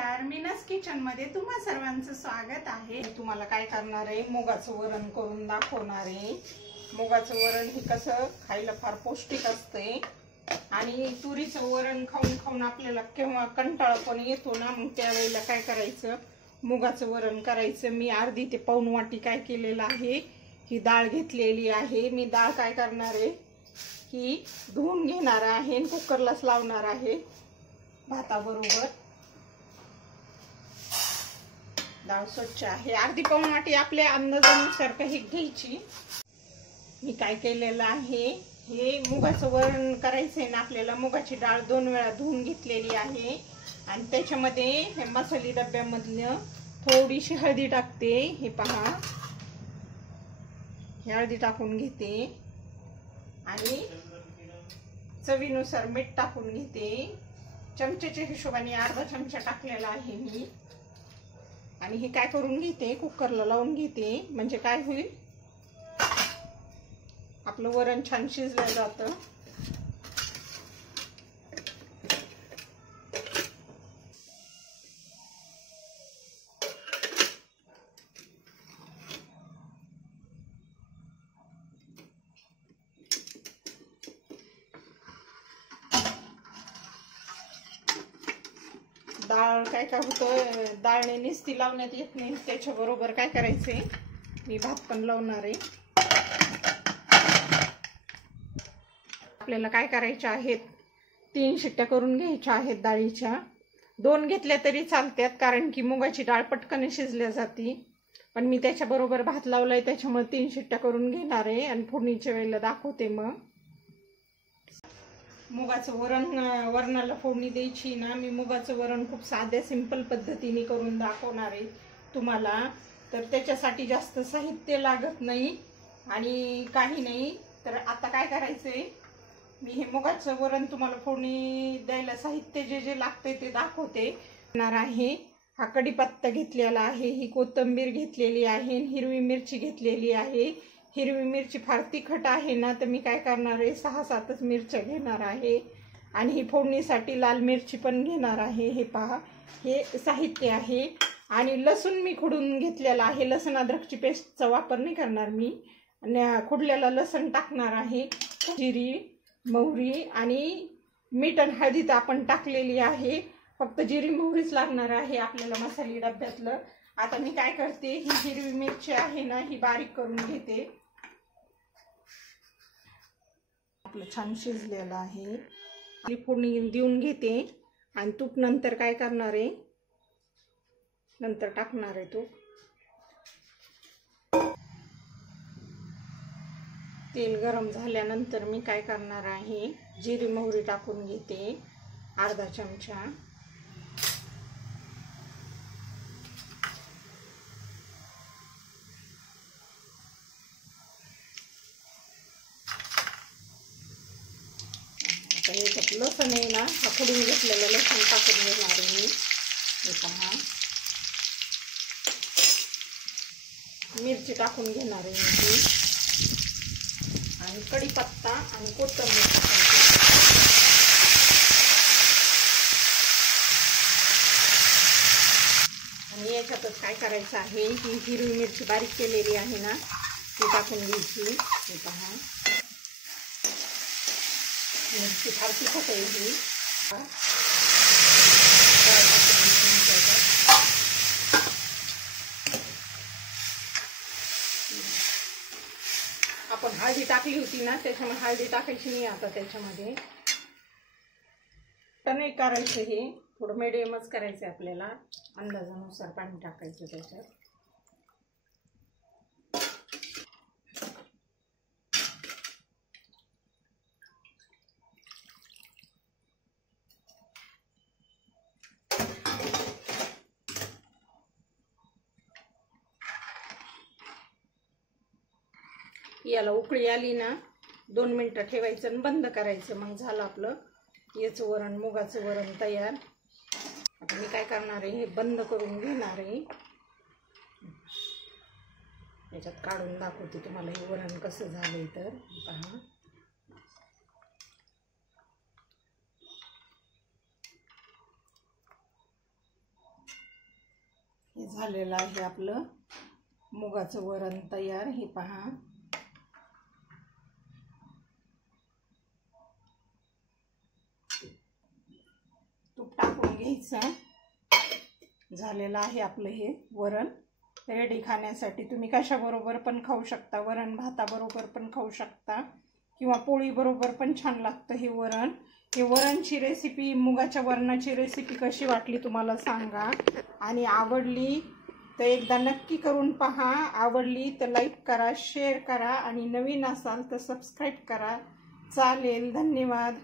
नमस्कार, मीनास किचन मध्ये तुम्हा सर्वांचं स्वागत आहे। तुम्हाला काय करणार आहे, मुगाचं वरण करून दाखवणार आहे। मुगाचं वरण हे कसं खायला फार पौष्टिक असते आणि तुरीचं वरण खाऊन खाऊन आपल्याला केव्हा कंटाळा पण येतो ना, मग त्यावेळेला काय करायचं, मुगाचं वरण करायचं। मी अर्धी ते पाऊण वाटी काय केलेलं आहे, ही डाळ घेतलेली आहे। मी डाळ काय करणार आहे, ही धुवून घेणार आहे, कुकरलाच लावणार आहे भाताबरोबर। डाळ स्वच्छ आहे, अर्धी पाऊण वाटी आपल्या अंदाजानुसार काही घ्यायची। मी काय केलेलं आहे, हे मुगाचं वरण करायचंय ना आपल्याला, मुगाची डाळ 2 वेळा धुवून घेतलेली आहे आणि त्याच्यामध्ये हे मसाले डब्यामधलं थोडीशी हळदी टाकते। हे पहा, ही हळदी टाकून घेते आणि चवीनुसार मीठ टाकून घेते। चमच्याच्या हिशोबाने अर्धा चमचा टाकलेला आहे मी। आणि हे काय करून घेते, कुकरला लावून घेते, म्हणजे काय होईल, आपलं वरण छान शिजलं जातं। डाळ काय काय होतं, डाळने नुसती लावण्यात येत नाही, त्याच्याबरोबर काय करायचे, मी भात पण लावणार आहे। आपल्याला काय करायचे आहेत, 3 शिट्ट्या करून घ्यायच्या आहेत डाळीच्या। 2 घेतल्या तरी चालतात, कारण की मुगाची डाळ पटकन शिजल्या जाते, पण मी त्याच्याबरोबर भात लावलाय त्याच्यामुळे 3 शिट्ट्या करून घेणार आहे आणि फोडणीच्या वेळेला दाखवते। मग मुगाचं वरणाला फोडणी द्यायची ना, मी मुगाचं वरण खूप साध्या सिंपल पद्धतीने करून दाखवणार आहे तुम्हाला। तर त्याच्यासाठी जास्त साहित्य लागत नाही आणि काही नाही। तर आता काय करायचंय, मी हे मुगाचं वरण तुम्हाला फोडणी द्यायला साहित्य जे जे लागते ते दाखवते आहे। हा कढीपत्ता घेतलेला आहे, ही कोथिंबीर घेतलेली आहे, हिरवी मिरची घेतलेली आहे। हिरवी मिरची फार तिखट आहे ना, तर मी काय करणार आहे, 6-7 मिरच्या घेणार आहे आणि ही फोडणीसाठी लाल मिरची पण घेणार आहे। हे पहा, हे साहित्य आहे। आणि लसूण मी खुडून घेतलेला आहे, लसूण अद्रकची पेस्टचा वापर नाही करणार मी, खुडलेला लसूण टाकणार आहे। जिरी, मोहरी आणि मीठ आणि हळदी तर आपण टाकलेली आहे, फक्त जिरी मोहरीच लागणार आहे आपल्याला मसाले डब्यातलं। आता मी काय करते, ही हिरवी मिरची आहे ना, ही बारीक करून घेते। आपलं छान शिजलेलं आहे, ही फोडणी देऊन घेते आणि तूप नंतर काय करणार आहे, नंतर टाकणार आहे तूप। तेल गरम झाल्यानंतर मी काय करणार आहे, जिरी मोहरी टाकून घेते, अर्धा चमचा। याच्यात लसूण आहे ना, हा फोडून घेतलेलं लसूण टाकून घेणार आहे मी। हे पहा, मिरची टाकून घेणार आहे मी आणि कढीपत्ता आणि कोथिंबीर टाकायची। आणि याच्यातच काय करायचं आहे, ही हिरवी मिरची बारीक केलेली आहे ना, ती टाकून घ्यायची। हे पहा, मिरची फार तिखट आहे ही। आपण हळदी टाकली होती ना, त्याच्यामुळे हळदी टाकायची नाही आता त्याच्यामध्ये। तर नाही करायचं, हे थोडं मिडियमच करायचं आपल्याला, अंदाजानुसार पाणी टाकायचं त्याच्यात। याला उकळी आली ना, 2 मिनिटं ठेवायचं आणि बंद करायचं, मग झालं आपलं याचं वरण, मुगाचं वरण तयार। आता मी काय करणार आहे, हे बंद करून घेणार आहे, याच्यात काढून दाखवते तुम्हाला हे वरण कसं झालंय। तर पहा, झालेलं आहे आपलं मुगाचं वरण तयार. हे पहा, तूप टाकून घ्यायचं. झालेलं आहे आपलं हे वरण रेडी खाण्यासाठी. तुम्ही कशाबरोबर पण खाऊ शकता, वरण भाताबरोबर पण खाऊ शकता किंवा पोळी बरोबर पण छान लागतं हे वरण. हे वरणची रेसिपी, मुगाच्या वरणाची रेसिपी कशी वाटली तुम्हाला सांगा. आणि आवडली तर एकदा नक्की करून पहा. आवडली तर लाईक करा, शेअर करा आणि नवीन असाल तर सबस्क्राईब करा. चालेल, धन्यवाद.